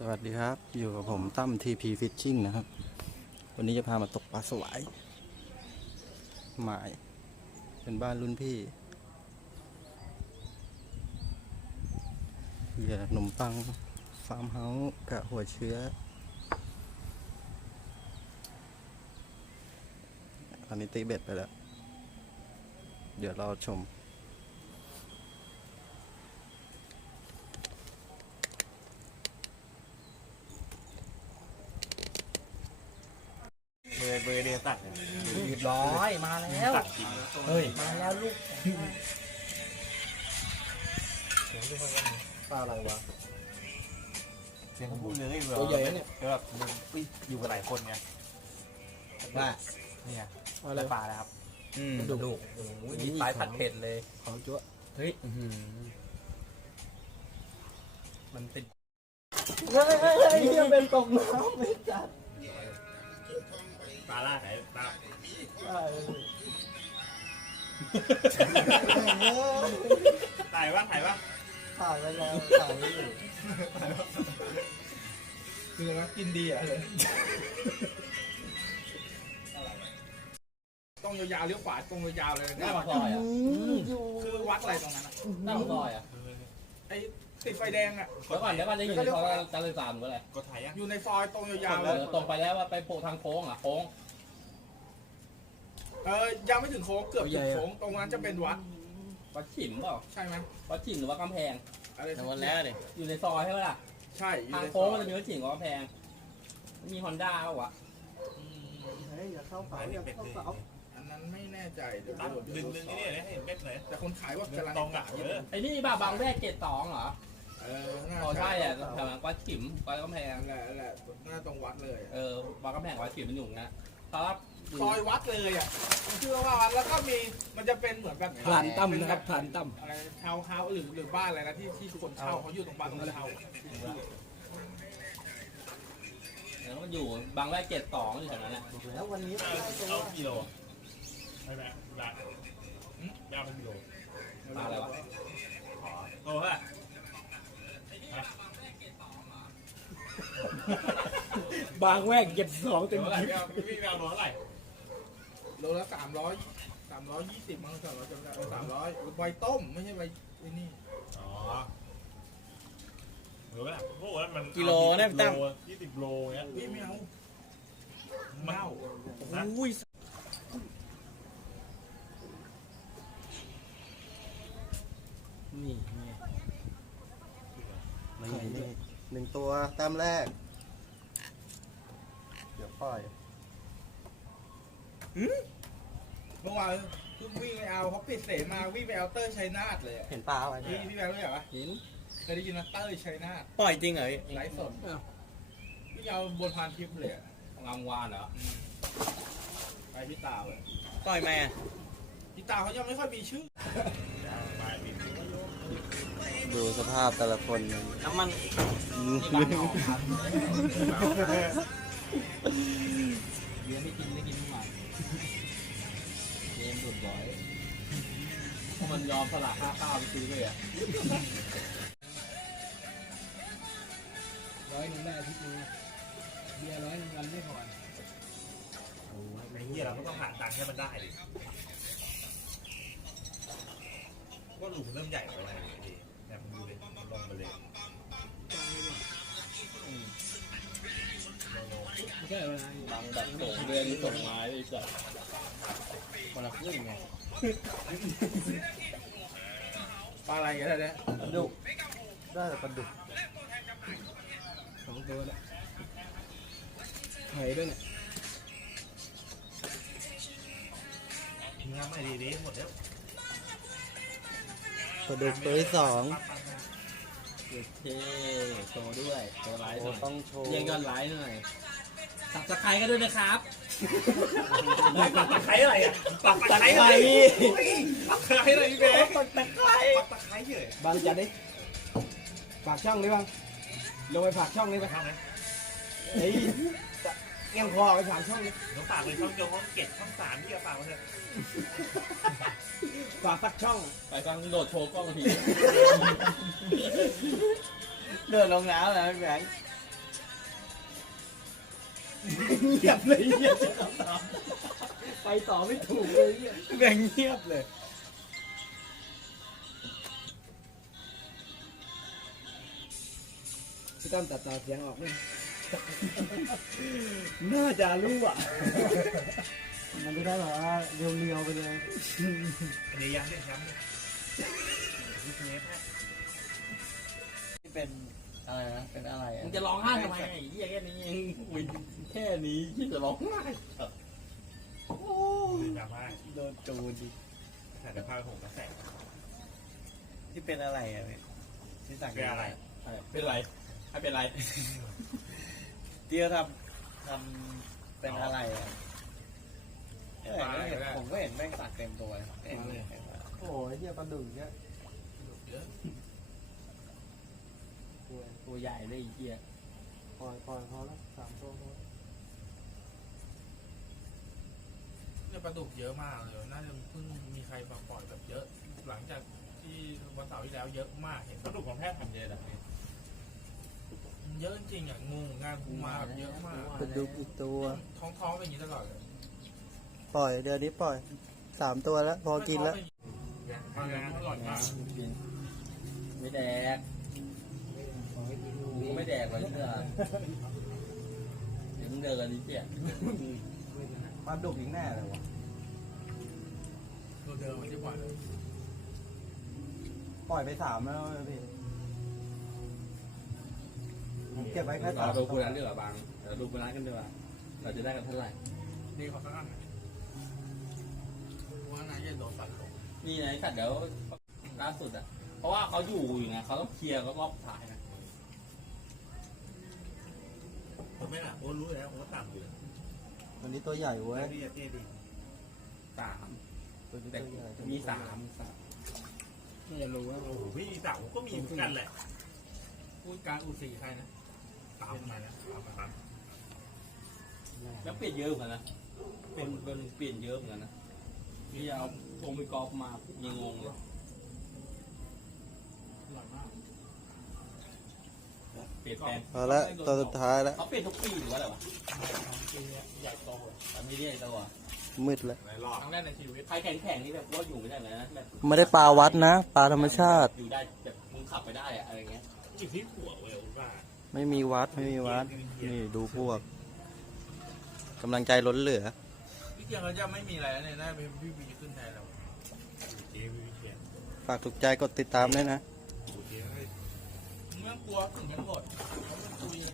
สวัสดีครับ อยู่กับผมตั้ม TP Fishing นะครับ วันนี้จะพามาตกปลาสวาย หมาย เป็นบ้านรุ่นพี่เหยื่อขนมปัง ฟาร์มเฮาส์กะหัวเชื้อ อันนี้ตีเบ็ดไปแล้ว เดี๋ยวเราชม เบ อร์เบอร์เดียวตัดเนี่ยเรียบร้อยมาแล้ว ตัดจริงเฮ้ยมาแล้วลูกปลาอะไรวะเสียงพูดเลยตัวใหญ่นะเนี่ยแล้วแบบมึงปิ๊กอยู่กับหลายคนไงว่าเนี่ยอะไรได้ปลาแล้วครับอืมดุโอ้โหนี่ปลายผัดเผ็ดเลยของจั๊วเฮ้ยอื้อหือมันเป็นเฮ้ยเฮ้ยเฮ้ยยังเป็นตกน้ำไม่จัด ปลาล่าไหนปลาถ่ายปะถ่ายปะถ่ายไปแล้วถ่ายไม่อยู่คืออะไรวะกินดีอะเลยตรงยาวๆเลี้ยวขวาตรงยาวๆเลยหน้าปากซอยอะคือวัดอะไรตรงนั้นอะหน้าปากซอยอะไอ ติดไฟแดงอะ เดี๋ยวก่อนเดี๋ยวก่อนจะอยู่ในซอยการศึกษาหรืออะไรกดถ่ายยังอยู่ในซอยตรงยาวๆเอเลยอตรงไปแล้วว่าไปโผล่ทางโค้งอะโค้งเออยังไม่ถึงโค้งเกือบถึงโค้งตรงนั้นจะเป็นวัดวัดฉิมเปล่าใช่ไหมวัดฉิมหรือว่ากำแพง อะไรสักวันแล้วเนี่ยอยู่ในซอยใช่ไหมล่ะใช่อยู่ทางในซโค้องมันยจะมีวัดฉิมกับกำแพง มีฮอนด้าป่าวะ เฮ้ยอย่าเข้าเสาอย่าเข้าเสาอั นนั้นไม่แน่ใจเดี๋ยวตั้มดูดึงดึงนี่เนี่ยให้เห็นเม็ดเลยแต่คนขายว่ากำลังตรงอะเออไอ้นี่ป่ะบางแวกเกตสองเหรอเออน่าอ๋อใช่อะแถวนั้นวัดฉิมวัดกำแพงนั่นแหละนั่นแหละหน้าตรงวัดเลยเออวัดกำแพงวัดฉิมมันอยู่นะครับซอยวัดเลยอะมันชื่อว่าวัดแล้วก็มีมันจะเป็นเหมือนแบบพลานตั้มนะครับพลานตั้มอะไรชาวเฮาส์หรือหรือบ้านอะไรนะที่ที่คนเช่าเขาอยู่ตรงบ้านตรงเช่าแล้วมันอยู่บางแวกเกตสองอยู่แถวนั้นแหละแล้ววันนี้เอากิโล ใช่ไหมยาอืมยาเป็นกิโลปลาอะไรวะโตเท่าไหร่บางแวกเจ็ดสองเต็มเท่าไหร่ที่พี่พี่แมวโลเท่าไหร่โลละสามร้อยสามร้อยยี่สิบมั้งสามร้อยจำได้สามร้อยใบต้มไม่ใช่ใบไอ้นี่ อ๋อหรือว่พวกนั้นมันกิโลนะพี่ตั้ม ยี่สิบโลเนี้ยพี่ไม่เอามันเน่า อุ้ย นี่ไง ไม่ นี่หนึ่งตัวแต้มแรก เดี๋ยวปล่อยเมื่อวานเพิ่งวิ่งไปเอาเขาปิดเสมาวิ่งไปเอาเตอร์ชัยนาทเลยอะเห็นปลาไหมพี่พี่แบงค์รู้จักปะหินเคยได้ยินว่าเตอร์ชัยนาทปล่อยจริงเหรอไลฟ์สดพี่เอาบนพานทิพย์เลยอะงามวานเหรอไปพี่ตาวเลยปล่อยไหมอะพี่ตาวเขายังไม่ค่อยมีชื่อ ดูสภาพแต่ละคนน้ำมันเบียร์ไม่กินไม่กินทุกวันเกมดุดบ่อยพวกมันยอมสละค่าข้าวไปซื้อเลยอะร้อยหนึ่งได้อาทิตย์นึงเบียร์ร้อยหนึ่งวันไม่พอไอ้เหี้ยเราก็ต้องหาตังค์ให้มันได้ดิก็หลุมเริ่มใหญ่ไปเล ยดิเนี่ยมึงดูดิมันลงไปเลยไม่ใช่เวลาบางแบบส่งเดือนส่งไม้ไปจัดคนละครึ่งไงปลาอะไรกันเนี่ยปลาดุกได้แต่ปลาดุกสองตัวแล้วไข่ด้วยเนี่ยเนื้อไม่ดีดีหมดแล้ว ปลาดุกตัวที่สองเท่โชว์ด้วยโชว์ไลฟ์หน่อยต้องโชว์เรียกยอดไลฟ์หน่อยสับสไครกันด้วยนะครับปักตะไคร้อะไรอะปักตะไคร้อะไรปักตะไคร้อะไรพี่เบ๊ปักตะไคร้ปักตะไคร้เฉยบางจัดดิฝากช่องดิบ้างลงไปฝากช่องนี้ไปทำไหมเฮ้ย เงี้ยงคอไปฝากช่องนี้น้องฝากเลยช่องโยงช่องเก็ดช่องสามที่จะฝากมาเถอะฝากสักช่อง ไปฟังโดดโชว์กล้องทีเดินลงน้ำแล้วแบงค์เงียบเลยเงียบไปต่อไม่ถูกเลยเงียบแบ่งเงียบเลยพี่ตั้มตัดต่อเสียงออกไหม น่าจะรู้อะ มันจะได้แบบว่าเรียวๆไปเลย อันนี้ย้ำด้วยย้ำด้วยเนฟที่เป็นอะไรนะ เป็นอะไรอะมึงจะร้องไห้ทำไมไอ้เหี้ยแค่นี้เองวินแค่นี้ที่จะร้องไห้เหรอดราม่าโดนจูนดิแต่จะพาไปหกกระแสที่เป็นอะไรอะเนี่ยที่สั่งเป็นอะไร เป็นไรให้เป็นไร เตี้ยทำทำเป็นอะไรอะเอ้ยไม่เห็นผมก็เห็นแม่งสักเต็มตัวเลยเห็นเลยโอ้ยเหี้ยปลาดุกเยอะเยอะตัวตัวใหญ่เลยไอ้เหี้ยปล่อยปล่อยพอแล้วสามตัวพอเนี่ยปลาดุกเยอะมากเลย น่าจะเพิ่งมีใครมาปล่อยแบบเยอะ หลังจากที่วันเสาร์ที่แล้วเยอะมาก เห็นสรุปของแพทย์ทำเยอะแบบนี้ เยอะจริงๆอะงงงานกูมาแบบเยอะมากปลาดุกอีกตัว ท้องท้องๆเป็นอย่างนี้ตลอดเลยปล่อยเดือนนี้ปล่อยสามตัวแล้ว พอกินแล้วทำงานอร่อยมากไม่แดกกูไม่แดกไว้เชื่อเดี๋ยวมึงเดินกันดิเจี๊ยปลาดุกอีกแน่เลยวะตัวเดิมเหมือนที่ปล่อยเลยปล่อยไปสามแล้วพี่ผม เก็บไว้แค่สาเรามดูคนนั้นดีกว่าบางเราดูคนนั้นกันดีกว่าเราจะได้กันเท่าไหร่ดีขอสักอันหน่อยว่านายจะโดนปัดลงนี่นะสัตว์เดี๋ยวล่าสุดอะ เพราะว่าเขาอยู่อยู่ไงเขาต้องเคลียร์รอบถ่ายนะผมไม่น่ะโอ้รู้แล้วผมก็ต่ำอยู่วันนี้ตัวใหญ่เว้ยพี่จะเจ๊ดีสามตัวนี้แต่ตัวใหญ่มีสามสามนี่จะรู้ว่าโอ้โหพี่สาวผมก็มีเหมือนกันแหละพูดการอุสีใครนะ ตามมานะตามมาตามแล้วเปลี่ยนเยอะเหมือนกันนะเป็นเป็นเปลี่ยนเยอะเหมือนกันนะที่เอาพงไปกอล์ฟมายังงงเลยอร่อยมากเปลี่ยนแปลงเอาละตัวสุดท้ายแล้วเขาเปลี่ยนทุกปีหรือว่าอะไรวะปีนี้ใหญ่โตเลยตอนนี้เนี่ยตัวมืดแล้วหลายรอบครั้งแรกในชีวิตใครแข็งแข็งๆนี่แบบว่าอยู่ไม่ได้เลยนะแบบไม่ได้ปลาวัดนะ ปลาธรรมชาติ อยู่ได้แบบมึงขับไปได้อะอะไรเงี้ยอยู่ที่หัวเว้ยผมว่า ไม่มีวัดไม่มีวัด นี่ดูพวกกำลังใจล้นเหลือพี่เกียงเขาจะไม่มีอะไรแล้วเนี่ยน่าเป็นพี่บีขึ้นแทนเราเจ๊วิเชียนฝากถูกใจกดติดตามด้วยนะโอ้เจ๊ให้มึงไม่ต้องกลัวถึงกันหมด